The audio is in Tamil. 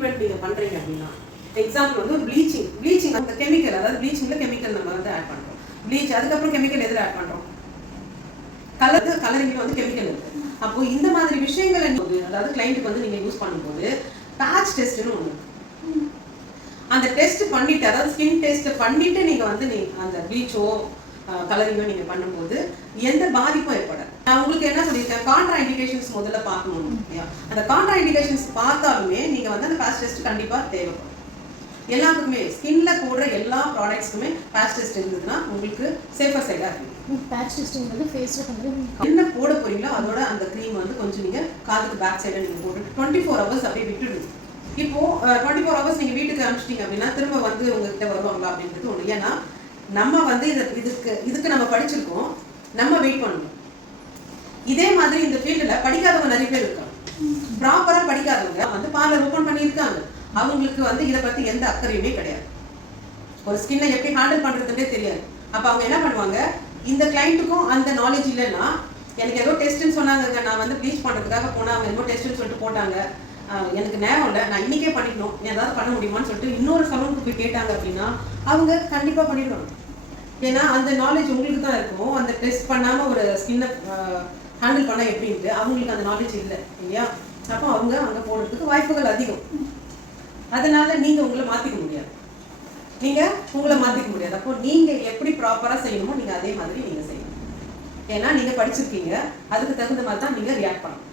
ட்ரீட்மெண்ட் நீங்கள் பண்ணுறீங்க அப்படின்னா, எக்ஸாம்பிள் வந்து ப்ளீச்சிங் அந்த கெமிக்கல், அதாவது ப்ளீச்சிங்கில் கெமிக்கல் நம்ம வந்து ஆட் பண்ணுறோம். ப்ளீச் அதுக்கப்புறம் கெமிக்கல் எதில் ஆட் பண்ணுறோம்? கலரிங்கில் வந்து கெமிக்கல் இருக்குது. அப்போ இந்த மாதிரி விஷயங்களை அதாவது கிளைண்ட்டுக்கு வந்து நீங்கள் யூஸ் பண்ணும்போது பேட்ச் டெஸ்ட்னு ஒன்று, அந்த டெஸ்ட் பண்ணிட்டு, அதாவது ஸ்கின் டெஸ்ட் பண்ணிட்டு நீங்கள் வந்து அந்த ப்ளீச்சோ கலரிங்கோ நீங்கள் பண்ணும்போது எந்த பாதிப்பும் ஏற்படாது. நான் உங்களுக்கு என்ன சொல்லியிருக்கேன், கான்ட்ரா இண்டிகேஷன்ஸ் முதல்ல பார்க்கணும் இல்லையா? அந்த கான்ட்ரா இண்டிகேஷன்ஸ் பார்த்தாலுமே நீங்கள் வந்து அந்த பேட்ச் டெஸ்ட் கண்டிப்பாக தேவைப்படும். எல்லாத்துக்குமே ஸ்கின்ல போடுற எல்லா ப்ராடக்ட்ஸ்க்குமே பேட்ச் டெஸ்ட் இருந்ததுன்னா உங்களுக்கு சேஃபர் சைடாக இருக்கும். பேட்ச் டெஸ்டிங் வந்து ஃபேஸில் என்ன போட போறீங்களோ அதோட அந்த க்ரீம் வந்து கொஞ்சம் நீங்கள் காதுக்கு பேக் சைடில் நீங்கள் போட்டு 24 hours அப்படியே விட்டுடுங்க. இப்போ 24 hours நீங்கள் வீட்டுக்கு அனுப்பிச்சிட்டீங்க அப்படின்னா திரும்ப வந்து உங்ககிட்ட வருவாங்களா அப்படின்றது ஒன்று. ஏன்னா நம்ம வந்து இதுக்கு நம்ம படிச்சிருக்கோம், நம்ம வெயிட் பண்ணணும். இதே மாதிரி இந்த ஃபீல்டில் படிக்காதவங்க நிறைய பேர் இருக்காங்க. ப்ராப்பராக படிக்காதவங்க வந்து பார்லர் ஓப்பன் பண்ணியிருக்காங்க. அவங்களுக்கு வந்து இதை பற்றி எந்த அக்கறையுமே கிடையாது. ஒரு ஸ்கின்னை எப்படி ஹேண்டில் பண்ணுறதுன்றே தெரியாது. அப்போ அவங்க என்ன பண்ணுவாங்க, இந்த கிளைண்ட்டுக்கும் அந்த நாலேஜ் இல்லைன்னா, எனக்கு ஏதோ டெஸ்ட்டுன்னு சொன்னாங்க, நான் வந்து ப்ளீச் பண்ணுறதுக்காக போனால் அவங்க என்னமோ டெஸ்ட்டுன்னு சொல்லிட்டு போட்டாங்க, எனக்கு நேரம் இல்லை, நான் இன்றைக்கே பண்ணிக்கணும், ஏதாவது பண்ண முடியுமான்னு சொல்லிட்டு இன்னொரு சலூனுக்கு போய் கேட்டாங்க அப்படின்னா அவங்க கண்டிப்பாக பண்ணிடுவாங்க. ஏன்னா அந்த நாலேஜ் உங்களுக்கு தான் இருக்கும். அந்த டெஸ்ட் பண்ணாமல் ஒரு ஸ்கின்னை ஹேண்டில் பண்ணால் எப்படின்ட்டு அவங்களுக்கு அந்த நாலேஜ் இல்லை இல்லையா? அப்போ அவங்க அங்கே போடுறதுக்கு வாய்ப்புகள் அதிகம். அதனால நீங்கள் உங்களை மாற்றிக்க முடியாது. அப்போ நீங்கள் எப்படி ப்ராப்பராக செய்யணுமோ நீங்கள் அதே மாதிரி நீங்கள் செய்யணும். ஏன்னா நீங்கள் படிச்சிருக்கீங்க, அதுக்கு தகுந்த மாதிரி தான் நீங்கள் ரியாக்ட் பண்ணணும்.